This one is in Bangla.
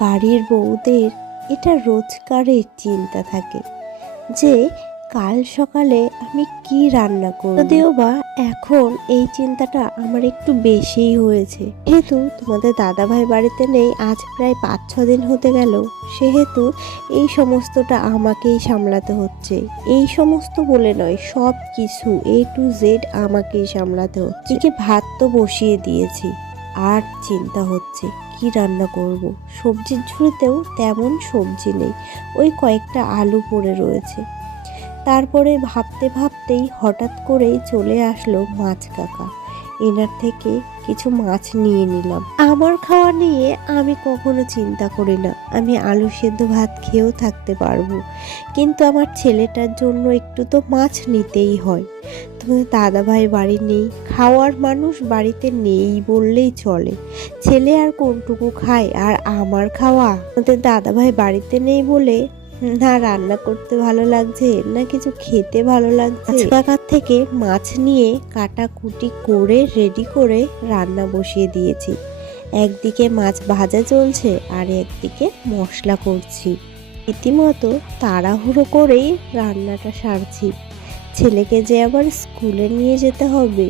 বাড়ির বউদের এটা রোজকারের চিন্তা থাকে যে কাল সকালে আমি কি রান্না করব। যদিও বা এখন এই চিন্তাটা আমার একটু বেশিই হয়েছে, যেহেতু তোমাদের দাদাভাই বাড়িতে নেই, আজ প্রায় 5-6 দিন হতে গেল, সেহেতু এই সমস্তটা আমাকেই সামলাতে হচ্ছে। এই সমস্ত বলে নয়, সব কিছু A to Z আমাকেই সামলাতে হচ্ছে। এদিকে ভাত তো বসিয়ে দিয়েছি, আর চিন্তা হচ্ছে কি রান্না করব। সবজির ঝুড়িতেও তেমন সবজি নেই, ওই কয়েকটা আলু পড়ে রয়েছে। তারপরে ভাবতে ভাবতেই হঠাৎ করেই চলে আসলো মাছ কাকা। এনার থেকে কিছু মাছ নিয়ে নিলাম। আমার খাওয়া নিয়ে আমি কখনো চিন্তা করি না, আমি আলু সেদ্ধ ভাত খেয়েও থাকতে পারবো, কিন্তু আমার ছেলেটার জন্য একটু তো মাছ নিতেই হয়। তোমাদের দাদাভাই বাড়ি নেই, খাওয়ার মানুষ বাড়িতে নেই বললেই চলে। ছেলে আর কোনটুকু খায়, আর আমার খাওয়া। তোমাদের দাদাভাই বাড়িতে নেই বলে না রান্না করতে ভালো লাগছে, না কিছু খেতে ভালো লাগছে। কাকার থেকে মাছ নিয়ে কাটাকুটি করে রেডি করে রান্না বসিয়ে দিয়েছি। একদিকে মাছ ভাজা চলছে, আর একদিকে মশলা করছি। রীতিমতো তাড়াহুড়ো করেই রান্নাটা সারছি। ছেলেকে যে আবার স্কুলে নিয়ে যেতে হবে,